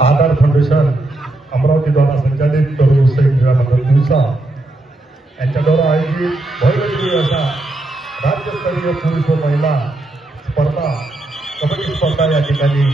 आधार foundation Amravati द्वारा संचालित तरुण उत्सवी क्रीडा मंडळ दिवसा यांच्याद्वारा आयोजित भव्यदिव्य अशा राज्यस्तरीय पुरुष व महिला स्पर्धा कबड्डी स्पर्धा या ठिकाणी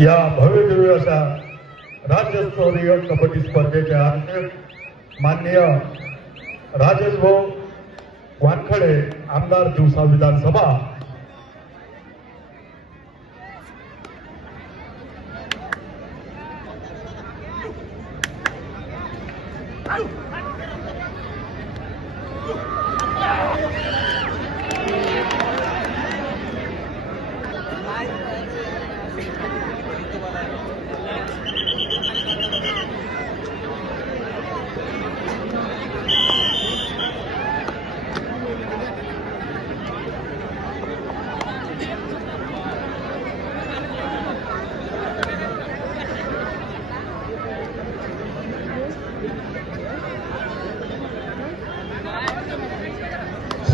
या भव्यदिव्य अशा राज्यस्तरीय कबड्डी स्पर्धेच्या माननीय राजेश भाऊ वानखडे आमदार दिवसा विधानसभा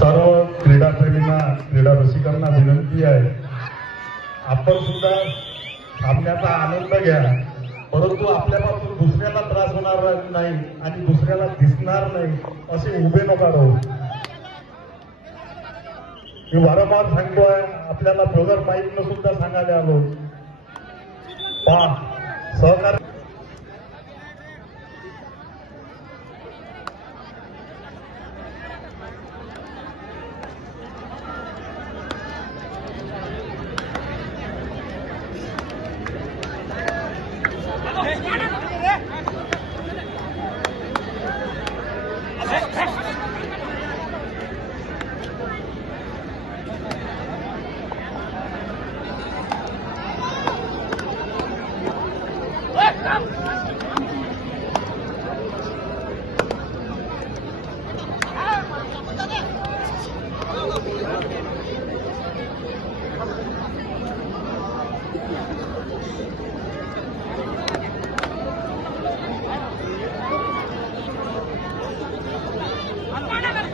सर्व क्रीडाप्रेमींना क्रीडा रसिकांना विनंती आहे, आपण सुद्धा सामन्याचा आनंद घ्या, परंतु आपल्यापासून दुसऱ्याला त्रास होणार नाही आणि दुसऱ्याला दिसणार नाही असे उभे नका राहू. मी वारंवार सांगतोय, आपल्याला बरोबर माहीत न सुद्धा सांगायला आलो. सहकार्य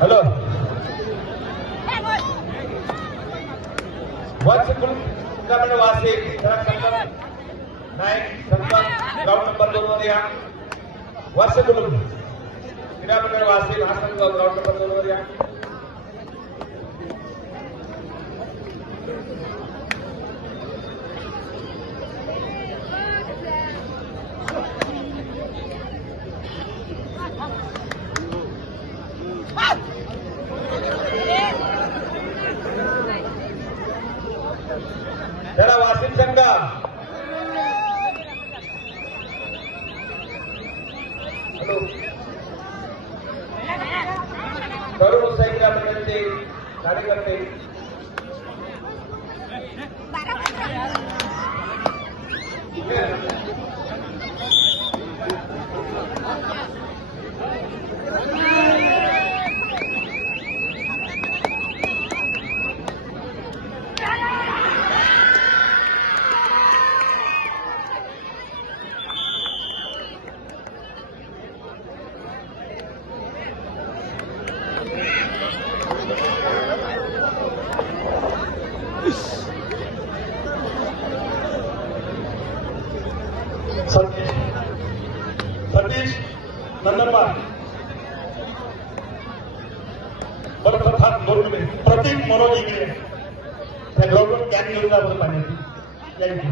हेलो वासी ग्राउंड नंबर 2 वर या. वासी वासी ग्राउंड नंबर 2 वर या. जरा वासिम संघ हॅलो तरुण उत्साही क्रीडा मंडळाचे कार्यकर्ते सतीश नंदनबाग प्रतीक मनोज इंगळे त्या ग्राउंडवर कॅन घेऊन जा बरं पाण्याची. थँक्यू.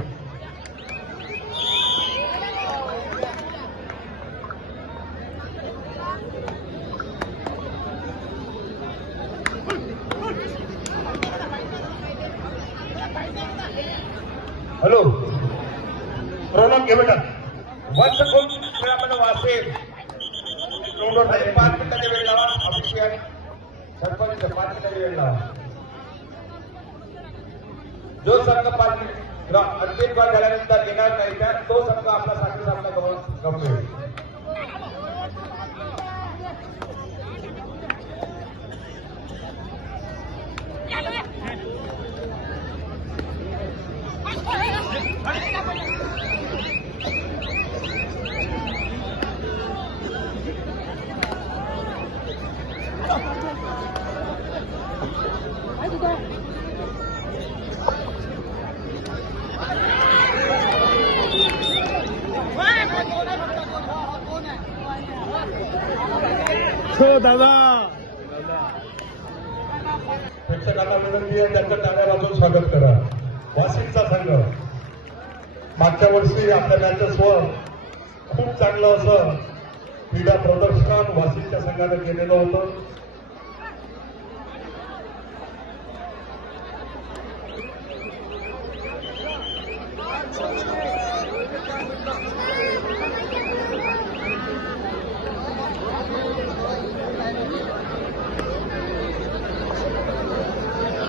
हॅलो प्रणव घे बेटा. वंश कोण खेळामध्ये वासेल 5 मिनिटाचा वेळ लावा. अभिषेक सरपंच 5 मिनिटाचा वेळ लावा. जो संघ 5 मिनिट अंतिम गोल झाल्यानंतर येणार नाही तर तो संघ आपला साखळी सामना गमवेल. हो दादा. प्रेक्षकांना विनंती आहे त्यांच्या टाळ्या वाजवून स्वागत करा. वाशिमचा संघ मागच्या वर्षी आपल्या मॅचेसवर खूप चांगलं असं क्रीडा प्रदर्शन वाशिमच्या संघाने केलेलं होतं.